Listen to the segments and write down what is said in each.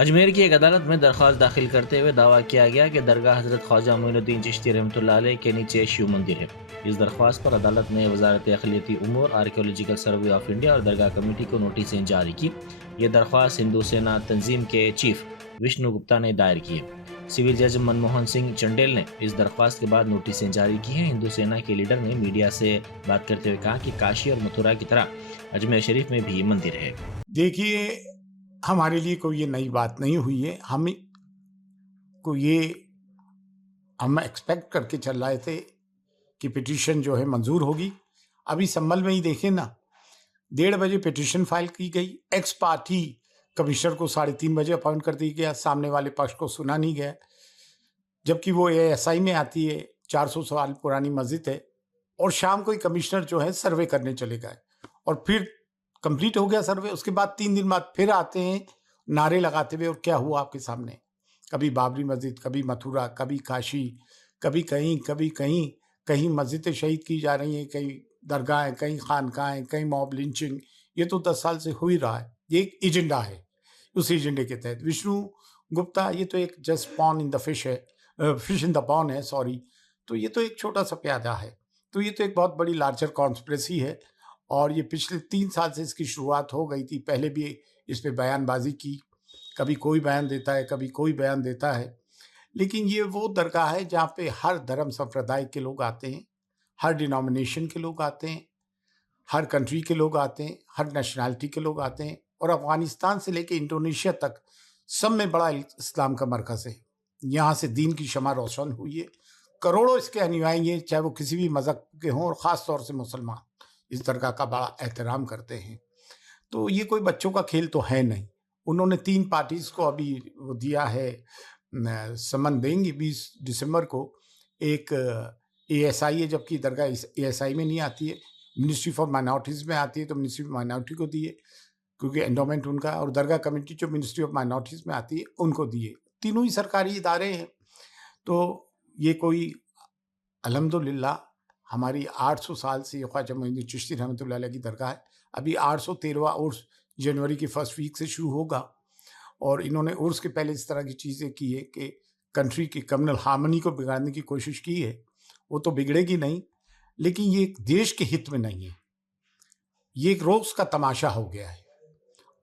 अजमेर की एक अदालत में दरख्वास्त दाखिल करते हुए दावा किया गया कि दरगाह हजरत ख्वाजा मोइनुद्दीन चिश्ती रहमतुल्लाह अलैह के नीचे शिव मंदिर है। इस दरख्वास्त पर अदालत ने वजारत अक़लियती उमूर, आर्कियोलॉजिकल सर्वे ऑफ इंडिया और दरगाह कमेटी को नोटिसें जारी की। ये दरख्वास्त हिंदू सेना तंजीम के चीफ विष्णु गुप्ता ने दायर की है। सिविल जज मनमोहन सिंह चंडेल ने इस दरख्वास्त के बाद नोटिसें जारी की हैं। हिंदू सेना के लीडर ने मीडिया से बात करते हुए कहा कि काशी और मथुरा की तरह अजमेर शरीफ में भी मंदिर है। देखिए, हमारे लिए कोई ये नई बात नहीं हुई है। हम एक्सपेक्ट करके चल रहे थे कि पिटीशन जो है मंजूर होगी। अभी संभल में ही देखें ना, 1:30 बजे पिटीशन फाइल की गई। एक्स पार्टी कमिश्नर को 3:30 बजे अपॉइंट कर दिया गया। सामने वाले पक्ष को सुना नहीं गया, जबकि वो ASI में आती है। 400 साल पुरानी मस्जिद है। और शाम को ही कमिश्नर जो है सर्वे करने चले गए और फिर कंप्लीट हो गया सर्वे। उसके बाद 3 दिन बाद फिर आते हैं नारे लगाते हुए। और क्या हुआ आपके सामने? कभी बाबरी मस्जिद, कभी मथुरा, कभी काशी, कभी कहीं, कभी कहीं। कहीं मस्जिदें शहीद की जा रही हैं, कहीं दरगाहें, कहीं खानकाहें, कहीं मॉब लिंचिंग। ये तो 10 साल से हो ही रहा है। ये एक एजेंडा है। उस एजेंडे के तहत विष्णु गुप्ता, ये तो एक just pawn in the fish है, फिश इन द पॉन है, सॉरी। तो ये तो एक छोटा सा प्यादा है। तो ये तो एक बहुत बड़ी लार्जर कॉन्स्पिरेसी है। और ये पिछले 3 साल से इसकी शुरुआत हो गई थी। पहले भी इस पे बयानबाजी की, कभी कोई बयान देता है, कभी कोई बयान देता है। लेकिन ये वो दरगाह है जहाँ पे हर धर्म संप्रदाय के लोग आते हैं, हर डिनोमिनेशन के लोग आते हैं, हर कंट्री के लोग आते हैं, हर नेशनैलिटी के लोग आते हैं। और अफगानिस्तान से लेके इंडोनेशिया तक सब में बड़ा इस्लाम का मरकज़ है। यहाँ से दीन की शमा रोशन हुई है। करोड़ों इसके अनुयायी हैं, चाहे वो किसी भी मज़हब के हों, और ख़ास तौर से मुसलमान इस दरगाह का बड़ा एहतराम करते हैं। तो ये कोई बच्चों का खेल तो है नहीं। उन्होंने 3 पार्टीज़ को अभी वो दिया है, समन देंगे 20 दिसंबर को। एक ASI है, जबकि दरगाह ASI में नहीं आती है, मिनिस्ट्री फॉर माइनॉरिटीज़ में आती है। तो मिनिस्ट्री ऑफ माइनॉरिटी को दिए, क्योंकि एंडोमेंट उनका। और दरगाह कमेटी जो मिनिस्ट्री ऑफ माइनॉरिटीज़ में आती है, उनको दिए। तीनों ही सरकारी इदारे हैं। तो ये कोई अल्हम्दुलिल्लाह हमारी 800 साल से ख्वाजा मोइनुद्दीन चिश्ती रहमतुल्लाह अलैह की दरगाह है। अभी 813वां उर्स जनवरी की फर्स्ट वीक से शुरू होगा। और इन्होंने उर्स के पहले इस तरह की चीज़ें की है कि कंट्री की कम्युनल हार्मनी को बिगाड़ने की कोशिश की है। वो तो बिगड़ेगी नहीं, लेकिन ये एक देश के हित में नहीं है। ये एक रोज़ का तमाशा हो गया है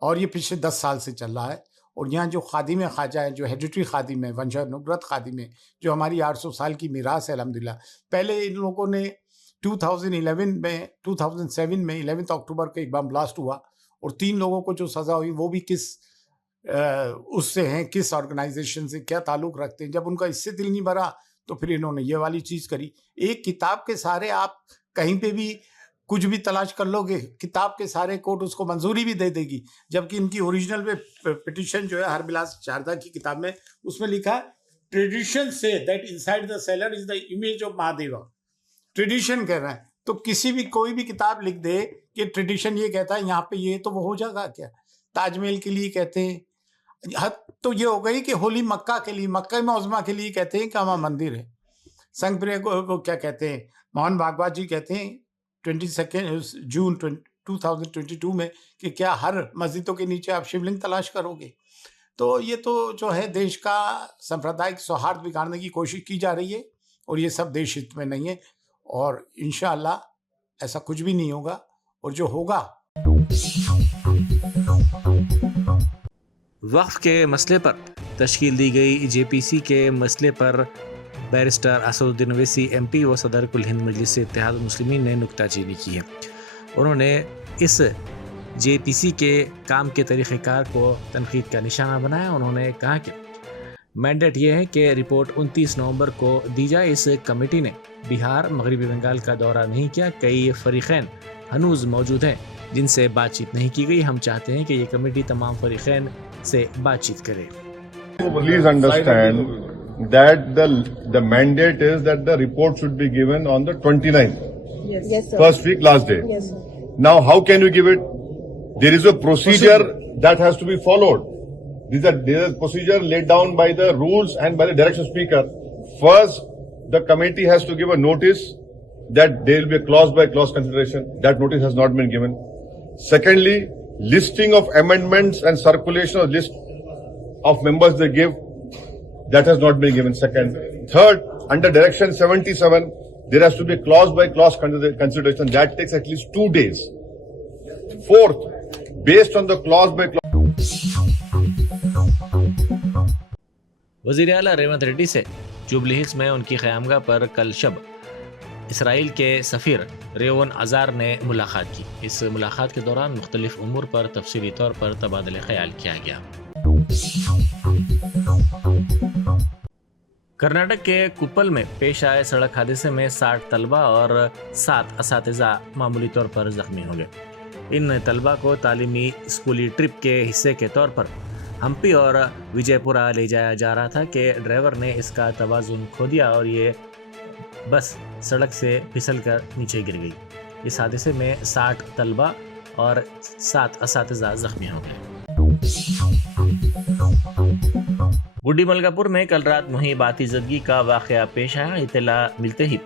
और ये पिछले 10 साल से चल रहा है। और यहाँ जो खादिम ख्वाजा है, जो हेरिडिटरी खादिम है, वंशानुगत खादिम है, जो हमारी 800 साल की मीरास है अल्हम्दुलिल्लाह। पहले इन लोगों ने 2007 में 11 अक्टूबर को एक बम ब्लास्ट हुआ और 3 लोगों को जो सज़ा हुई, वो भी किस उससे हैं, किस ऑर्गेनाइजेशन से क्या ताल्लुक़ रखते हैं। जब उनका इससे दिल नहीं भरा तो फिर इन्होंने ये वाली चीज़ करी। एक किताब के सहारे आप कहीं पे भी कुछ भी तलाश कर लोगे, किताब के सारे कोर्ट उसको मंजूरी भी दे देगी। जबकि इनकी ओरिजिनल में पिटीशन जो है हरबिलास शारदा की किताब में, उसमें लिखा है tradition say that inside the seller is the image of Mahadeva. Tradition कह रहा है, तो किसी भी कोई भी किताब लिख दे कि ट्रेडिशन ये कहता है यहाँ पे ये, तो वो हो जाएगा क्या? ताजमहल के लिए कहते हैं, तो ये हो गई कि होली मक्का के लिए, मक्का मौजमा के लिए कहते हैं कि वहाँ मंदिर है। संघ प्रिय को क्या कहते हैं, मोहन भागवत जी कहते हैं 22 जून 2022 में कि क्या हर मस्जिदों के नीचे आप शिवलिंग तलाश करोगे? तो ये तो जो है देश का सांप्रदायिक सौहार्द बिगाड़ने की कोशिश की जा रही है और ये सब देश हित में नहीं है। और इंशाअल्लाह ऐसा कुछ भी नहीं होगा। और जो होगा, वक्फ के मसले पर तश्कील दी गई JPC के मसले पर बैरिस्टर असदुद्दीन ओवैसी MP व सदर कुल हिंद मजलिस इत्तेहाद मुस्लिमीन ने नुक्ताचीनी की है। उन्होंने इस JPC के काम के तरीक़ेकार को तनकीद का निशाना बनाया। उन्होंने कहा कि मैंडेट ये है कि रिपोर्ट 29 नवंबर को दी जाए। इस कमेटी ने बिहार, मगरबी बंगाल का दौरा नहीं किया। कई फरीक़ैन हनूज़ मौजूद हैं जिनसे बातचीत नहीं की गई। हम चाहते हैं कि ये कमेटी तमाम फरीक़ैन से बातचीत करे। Please understand that the mandate is that the report should be given on the 29th. Yes, sir. First week, last day. Yes, sir. Now, how can you give it? There is a procedure that has to be followed. There is a procedure laid down by the rules and by the direction speaker. First, the committee has to give a notice that there will be a clause by clause consideration. That notice has not been given. Secondly, listing of amendments and circulation of list of members they give. That has not been given. Second. Third, under Direction 77, there has to be clause by clause consideration. That takes at least 2 days. Fourth, based on the clause by clause. वज़ीर आला रेवंत रेड्डी से jubilee hills में उनकी क़यामगाह पर कल शब Israel के सफ़ीर Raven azar ने मुलाकात की। इस मुलाकात के दौरान मुख्तलिफ उमूर पर तफसीली तौर पर तबादले ख्याल किया गया। कर्नाटक के कुप्पल में पेश आए सड़क हादसे में 60 तलबा और 7 असातिज़ा मामूली तौर पर जख्मी हो गए। इन तलबा को तालीमी स्कूली ट्रिप के हिस्से के तौर पर हम्पी और विजयपुरा ले जाया जा रहा था कि ड्राइवर ने इसका तवाज़ुन खो दिया और ये बस सड़क से फिसलकर नीचे गिर गई। इस हादसे में 60 तलबा और 7 असातिज़ा जख्मी हो गए। गुड्डी मलकापुर में कल रात मुहिब आतिज़दगी का वाक़या पेश आया। इत्तला मिलते ही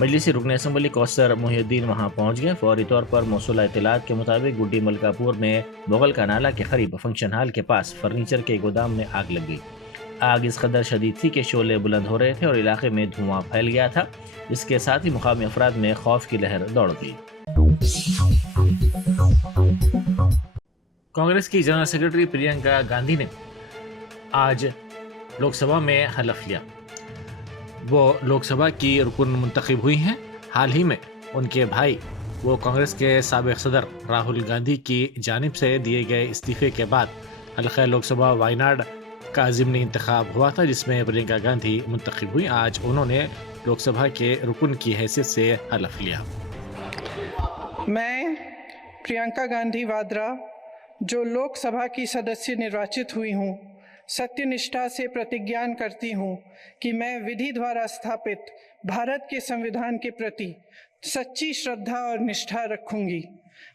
मजलिसी रुकन असम्बली कौसर मोहिउद्दीन वहां पहुंच गए। फौरी तौर पर मौसूला इत्तलात के मुताबिक गुड्डी मलकापुर में मुगल का नाला के करीब फंक्शन हॉल के पास फर्नीचर के गोदाम में आग लग गई। आग इस कदर शदीद थी कि शोले बुलंद हो रहे थे और इलाके में धुआं फैल गया था, जिसके साथ ही मुकामी अफराद में खौफ की लहर दौड़ गई। कांग्रेस की जनरल सेक्रेटरी प्रियंका गांधी ने आज लोकसभा में हलफ लिया। वो लोकसभा की रुकन मुंतखब हुई हैं। हाल ही में उनके भाई वो कांग्रेस के साबिक सदर राहुल गांधी की जानिब से दिए गए इस्तीफे के बाद हल्का लोकसभा वायनाड का ज़िमनी इंतखाब हुआ था, जिसमें प्रियंका गांधी मुंतखब हुई। आज उन्होंने लोकसभा के रुकन की हैसियत से हलफ लिया। मैं प्रियंका गांधी वाड्रा, जो लोकसभा की सदस्य निर्वाचित हुई हूँ, सत्यनिष्ठा से प्रतिज्ञान करती हूँ कि मैं विधि द्वारा स्थापित भारत के संविधान के प्रति सच्ची श्रद्धा और निष्ठा रखूंगी।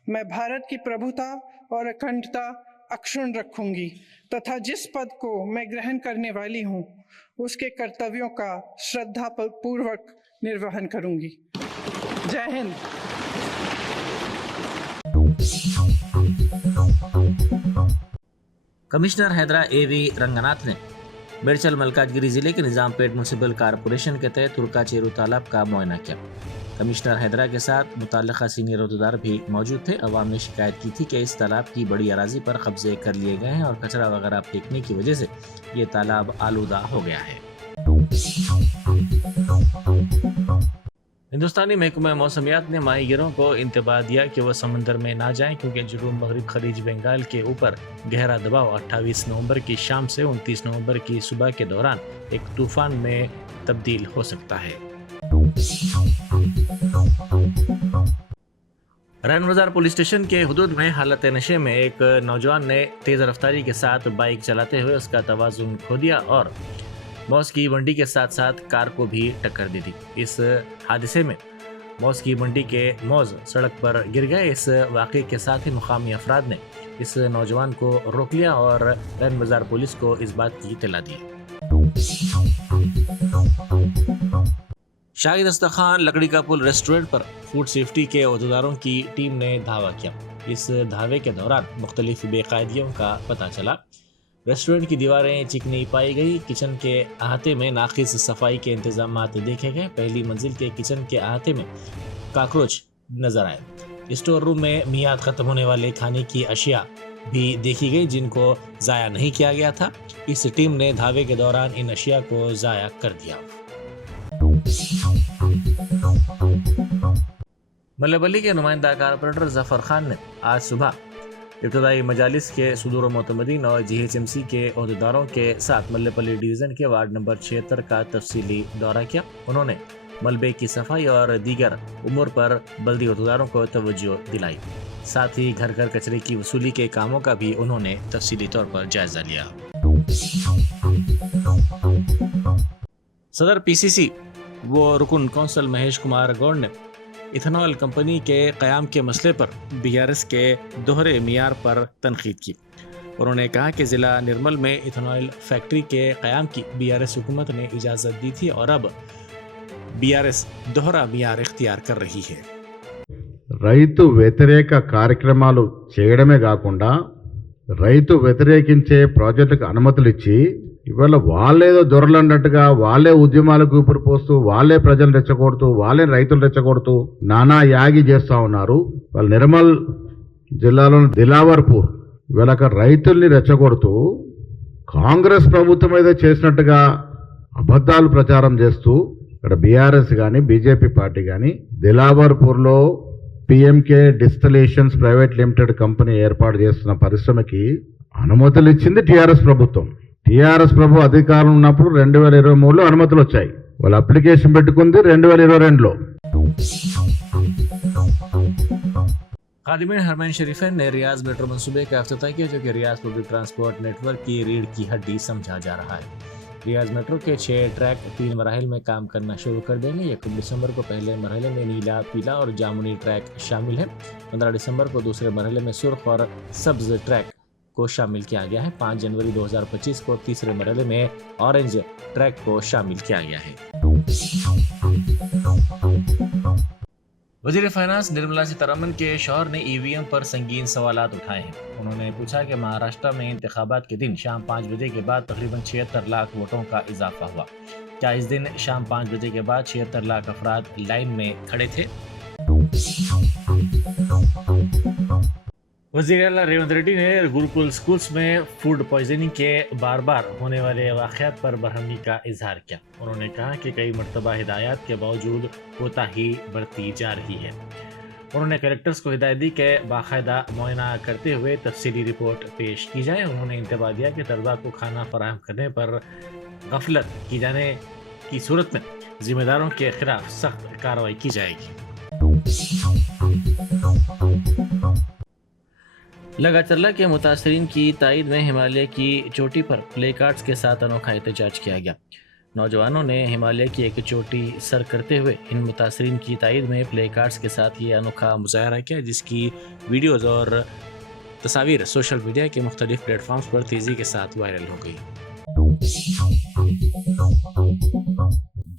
मैं भारत की प्रभुता और अखंडता अक्षुण्ण रखूंगी तथा जिस पद को मैं ग्रहण करने वाली हूँ उसके कर्तव्यों का श्रद्धा पूर्वक निर्वहन करूंगी। जय हिंद। कमिश्नर हैदरा एवी रंगनाथ ने मेडचल मलकाजगिरी जिले के निजामपेट म्यूनसिपल कारपोरेशन के तहत तुर्का चेरू तालाब का मुआयना किया। कमिश्नर हैदरा के साथ मुताल्लिका सीनियर अहदेदार भी मौजूद थे। अवाम ने शिकायत की थी कि इस तालाब की बड़ी अराजी पर कब्जे कर लिए गए हैं और कचरा वगैरह फेंकने की वजह से ये तालाब आलूदा हो गया है। हिंदुस्तानी महकमा मौसमियात ने माहीगिरों को इंतबाह दिया कि वह समंदर में ना जाएं, क्योंकि जनूब मगरिब खलीज बंगाल के ऊपर गहरा दबाव 28 नवंबर की शाम से 29 नवंबर की सुबह के दौरान एक तूफान में तब्दील हो सकता है। रैन बाजार पुलिस स्टेशन के हुदूद में हालत नशे में एक नौजवान ने तेज रफ्तारी के साथ बाइक चलाते हुए उसका तवाज़ुन खो दिया और मौज की मंडी के साथ साथ कार को भी टक्कर दे दी। इस हादसे में मौज की मंडी के मौज सड़क पर गिर गए। इस वाक़े के साथ ही मुकामी अफराद ने इस नौजवान को रोक लिया और रैन बाजार पुलिस को इस बात की इत्तला दी। शाहिद दस्तरखान लकड़ी का पुल रेस्टोरेंट पर फूड सेफ्टी के अहदेदारों की टीम ने धावा किया। इस धावे के दौरान मुख्तलिफ बेकायदियों का पता चला। रेस्टोरेंट की दीवारें चिकनी पाई गई। किचन के अहाते में नाक़िस सफाई के इंतजामात देखे गए। पहली मंजिल के किचन के अहाते में काकरोच नजर आए। स्टोर रूम में मियाद खत्म होने वाले खाने की अशिया भी देखी गई, जिनको ज़ाया नहीं किया गया था। इस टीम ने धावे के दौरान इन अशिया को ज़ाया कर दिया। मल्लबली के नुमाइंदा कारपोरेटर जफर खान ने आज सुबह इब्तदाई मजालिस के सुदूर मोतमदीन और GHMC के अहदेदारों के साथ मल्लपल्ली डिवीज़न के वार्ड नंबर 76 का तफसीली दौरा किया। उन्होंने मलबे की सफाई और दीगर उमूर पर बल्दी अहदेदारों को तवज्जो दिलाई। साथ ही घर घर कचरे की वसूली के कामों का भी उन्होंने तफसीली तौर पर जायजा लिया। सदर PCC वो रुकन कौंसल महेश कुमार गौड़ ने इथेनॉल कंपनी के क़याम के मसले पर BRS के दोहरे मियार पर तनकीद की। उन्होंने कहा कि ज़िला निर्मल में इथेनॉल फैक्ट्री के क़याम की BRS हुकूमत ने इजाज़त दी थी और अब BRS दोहरा मियार इख्तियार कर रही है। రైతు వ్యతిరేక కార్యక్రమాలు చేయడమే కాకుండా రైతు వ్యతిరేకించే ప్రాజెక్టుకు అనుమతులు ఇచ్చి ఇవాళ వాళ్ళేదో దొరలు అన్నట్టుగా వాళ్ళే ఉద్యమాలకు ఊపిరి పోస్తూ వాళ్ళే ప్రజలు రెచ్చగొడుతూ వాళ్ళే రైతులు రెచ్చగొడుతూ నానా యాగి చేస్తా ఉన్నారు. వాళ్ళ నిర్మల్ జిల్లాలోని దిలావర్పూర్ ఇవాళ అక్కడ రైతుల్ని రెచ్చగొడుతూ కాంగ్రెస్ ప్రభుత్వం మీద చేసినట్టుగా అబద్ధాలు ప్రచారం చేస్తూ ఇక్కడ బీఆర్ఎస్ కానీ బీజేపీ పార్టీ కానీ దిలావర్పూర్లో PMK distillations private limited company ఏర్పాటు చేస్తున్న పరిశ్రమకి అనుమతులు ఇచ్చింది టీఆర్ఎస్ ప్రభుత్వం. టీఆర్ఎస్ ప్రభు అధికారం ఉన్నప్పుడు 2023లో అనుమతులు వచ్చాయి. వాళ్ళు అప్లికేషన్ పెట్టుకుంది 2022లో. खादिम हरमैन शरीफन ने रियाज मेट्रो मंसूबे का अफ्ताह किया, जो कि रियाज पब्लिक ट्रांसपोर्ट नेटवर्क की रीढ़ की हड्डी समझा जा रहा है. रियाज मेट्रो के 6 ट्रैक 3 मराहिल में काम करना शुरू कर देंगे. 1 दिसंबर को पहले मरहले में नीला, पीला और जामुनी ट्रैक शामिल है. 15 दिसंबर को दूसरे मरहले में सुर्ख और सब्ज ट्रैक को शामिल किया गया है. 5 जनवरी 2025 को तीसरे मरहले में ऑरेंज ट्रैक को शामिल किया गया है. वजीर फाइनेंस निर्मला सीतारमण के शौहर ने ईवीएम पर संगीन सवालात उठाए हैं. उन्होंने पूछा कि महाराष्ट्र में इंतखाबात के दिन शाम 5 बजे के बाद तकरीबन 76 लाख वोटों का इजाफा हुआ. क्या इस दिन शाम 5 बजे के बाद 76 लाख अफराद लाइन में खड़े थे? वज़ीर आला रेवंत रेड्डी ने गुरुकुल स्कूल्स में फूड पॉइजनिंग के बार बार होने वाले वाक़यात पर बरहमी का इजहार किया. उन्होंने कहा कि कई मरतबा हिदायत के बावजूद कोताही बरती जा रही है. उन्होंने कलेक्टर्स को हिदायत दी कि बाकायदा मुआयना करते हुए तफसीली रिपोर्ट पेश की जाए. उन्होंने इंतबाह दिया कि तलबा को खाना फराहम करने पर गफलत की जाने की सूरत में जिम्मेदारों के खिलाफ सख्त कार्रवाई की जाएगी. लगातार के मुतासरीन की तायद में हिमालय की चोटी पर प्ले कार्ड्स के साथ अनोखा एहतजाज किया गया. नौजवानों ने हिमालय की एक चोटी सर करते हुए इन मुतासरीन की तायद में प्ले कार्ड्स के साथ ये अनोखा मुजाहरा किया, जिसकी वीडियोज़ और तस्वीर सोशल मीडिया के मुख्तलिफ प्लेटफॉर्म्स पर तेज़ी के साथ वायरल हो गई.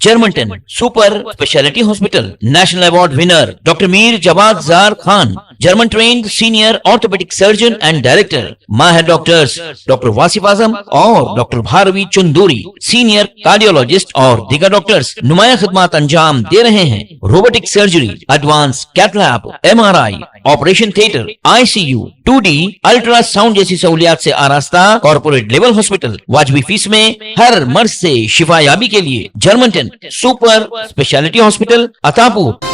Germanten super speciality hospital national award winner doctor Mir Jawad Zar Khan, German trained senior orthopedic surgeon and director. माहिर डॉक्टर्स डॉक्टर वासिफ आजम और doctor Bharvi Chanduri, senior cardiologist और दीगर डॉक्टर्स नुमाया खिदमत अंजाम दे रहे हैं. Robotic surgery, advance cath lab, MRI, operation theatre, ICU, 2D ultrasound जैसी सहूलियात से आरास्ता कॉर्पोरेट लेवल हॉस्पिटल. वाजबी फीस में हर मर्ज से शिफायाबी के लिए Germanton super speciality hospital, Attapur.